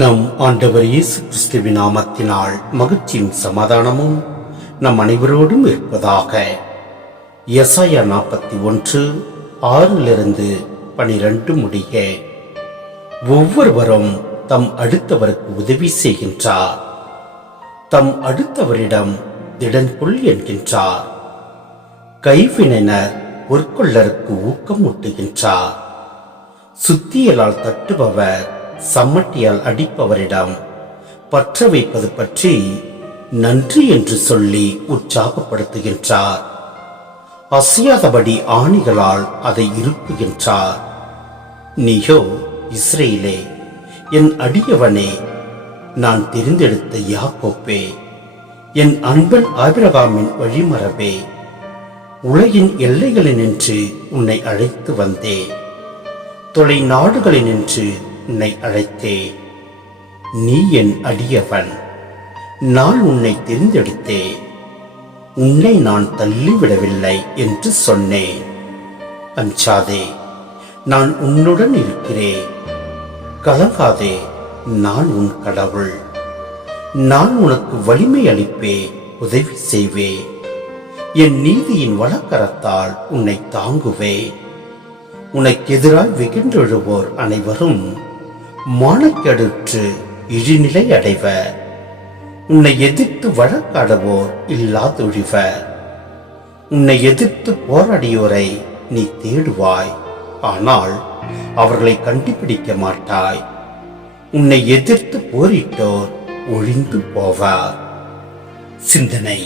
நம் ஆண்டவர் இயேசு கிறிஸ்துவின் நாமத்தினால் மகிழ்ச்சியும் சமாதானமும் நம் அனைவரோடும் இருப்பதாக. எசாயா 41:6-12 முடிய. ஒவ்வொருவரும் தம் அடுத்தவருக்கு உதவி செய்கின்றார், தம் அடுத்தவரிடம் திடன் கொள் என்கின்றார். கைவினைஞர் பொற்கொள்ளருக்கு ஊக்கம் ஊட்டுகின்றார். சுத்தியலால் தட்டுபவர் சம்மட்டியால் அடிப்பவரிடம் பற்ற வைப்பது பற்றி நன்றி என்று சொல்லி உற்சாகப்படுத்துகின்றார். அசையாதபடி ஆணிகளால் அதை இருப்புகின்றார். நீயோ இஸ்ரேலே, என் அடியவனே, நான் தெரிந்தெடுத்த யாக்கோப்பே, என் அன்பன் ஆபிரகாமின் வழிமரபே, உலகின் எல்லைகளினின்று உன்னை அழைத்து வந்தே, தொலை நாடுகளினின்று உன்னை அழைத்தே. நீ என் அடியவன், நான் உன்னை தெரிந்தெடுத்தே, உன்னை நான் தள்ளிவிடவில்லை என்று சொன்னேன். அஞ்சாதே, நான் உன்னுடன் இருக்கிறேன். கலங்காதே, நான் உன் கடவுள். நான் உனக்கு வலிமை அளிப்பே, உதவி செய்வே. என் நீதியின் வலக்கரத்தால் உன்னை தாங்குவே. உனக்கு எதிராய் வெகுண்டெழுவோர் அனைவரும் மானக்கேடுற்று இழிநிலை அடைவர். உன்னை எதிர்த்து வழக்காடுவோர் இல்லாதொழிவர். உன்னை எதிர்த்து போராடியோரை நீ தேடுவாய், ஆனால் அவர்களை கண்டுபிடிக்க மாட்டாய். உன்னை எதிர்த்து போரிட்டோர் ஒழிந்து போவார். சிந்தனை: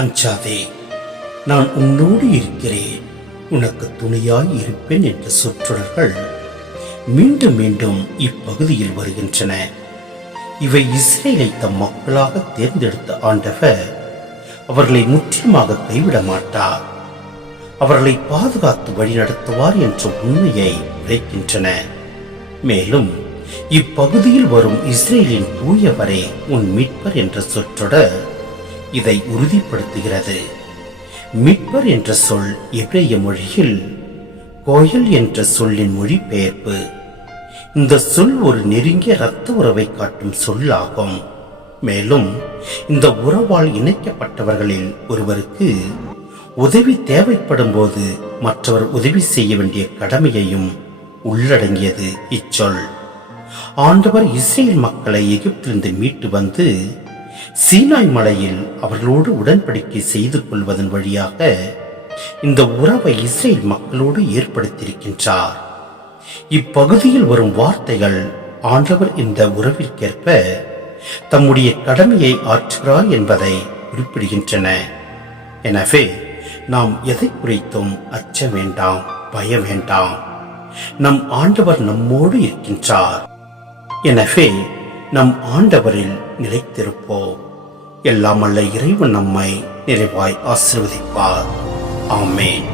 அஞ்சாதே, நான் உன்னோடு இருக்கிறேன், உனக்கு துணையாய் இருப்பேன் என்ற சொற்றொடர்கள் மீண்டும் மீண்டும் இப்பகுதியில் வருகின்றன. இவை இஸ்ரேலை தம் மக்களாக தேர்ந்தெடுத்த ஆண்டவர் அவர்களை முற்றிலுமாக கைவிட மாட்டார், அவர்களை பாதுகாத்து வழிநடத்துவார் என்ற உண்மையை விளைக்கின்றன. மேலும் இப்பகுதியில் வரும் இஸ்ரேலின் தூயவரே உன் மீட்பர் என்ற சொற்றொடர் இதை உறுதிப்படுத்துகிறது. மீட்பர் என்ற சொல் எபிரேய மொழியில் கோயல் என்ற சொல்லின் மொழிபெயர்ப்பு. இந்த சொல் ஒரு நெருங்கிய இரத்த உறவை காட்டும் சொல்லாகும். மேலும் இந்த உறவால் இணைக்கப்பட்டவர்களில் ஒருவருக்கு உதவி தேவைப்படும் போது மற்றவர் உதவி செய்ய வேண்டிய கடமையையும் உள்ளடங்கியது இச்சொல். ஆண்டவர் இஸ்ரேல் மக்களை எகிப்திலிருந்து மீட்டு வந்து சீனாய் மலையில் அவர்களோடு உடன்படிக்கை செய்து கொள்வதன் வழியாக இந்த உறவை இஸ்ரேல் மக்களோடு ஏற்படுத்தியிருக்கின்றார். இப்பகுதியில் வரும் வார்த்தைகள் ஆண்டவர் இந்த உறவிற்கேற்ப தம்முடைய கடமையை ஆற்றுகிறார் என்பதை குறிப்பிடுகின்றன. எனவே நாம் எதை குறித்தும் அச்ச வேண்டாம், பய வேண்டாம். நம் ஆண்டவர் நம்மோடு இருக்கின்றார். எனவே நம் ஆண்டவரில் நிலைத்திருப்போம். எல்லாம் அல்ல இறைவன் நம்மை நிறைவாய் ஆசீர்வதிப்பார். ஆமென்.